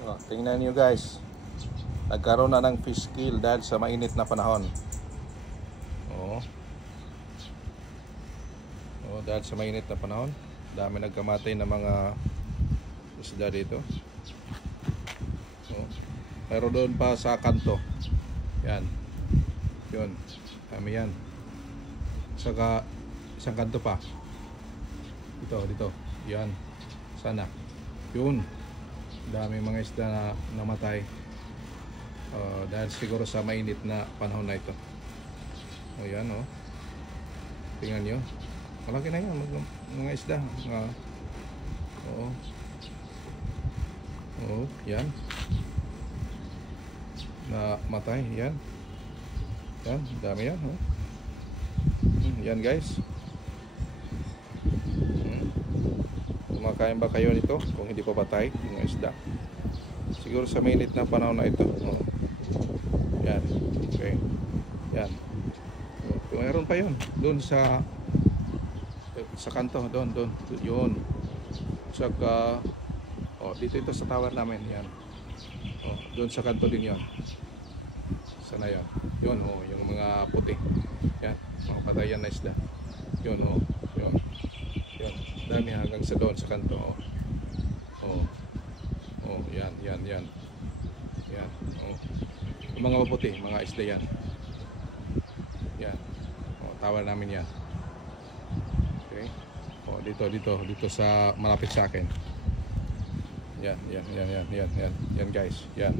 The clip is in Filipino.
Oh, tingnan nyo guys, nagkaroon na ng fish kill dahil sa mainit na panahon. Oh. Oh, dahil sa mainit na panahon, dami nagkamatay na mga isda dito. Oh. Pero doon pa sa kanto, yan, yun, kami yan. Saka isang kanto pa, dito, yan, sana, yun. Dami mga isda na namatay dahil siguro sa mainit na panahon na ito. O yan, o. Tingnan nyo. Malaki na yan mga isda. Oo. Oo, yan. Namatay, yan. Yan, dami yan. O. Yan guys. Kumakain ba kayo nito kung hindi pa patay yung isda? Siguro sa mainit na panahon na ito. Oh. Yan. Okay. Yan. Oh, mayroon pa yun. Doon sa kanto. Doon. Yun. Saka, oh, dito ito sa tower namin. Yan. Oh, doon sa kanto din yun. Sana yan. Yun, oh, yung mga puti. Yan. Mga patayan na isda. Yun, oh. Yun. Yan, dami hanggang sa doon sa kanto. Oh. Oh, yan. Yan. Oh. Yung mga maputi, mga isda yan. Yan. Oh, tower namin yan. Okay. Oh, dito sa malapit sa akin. Yan guys. Yan.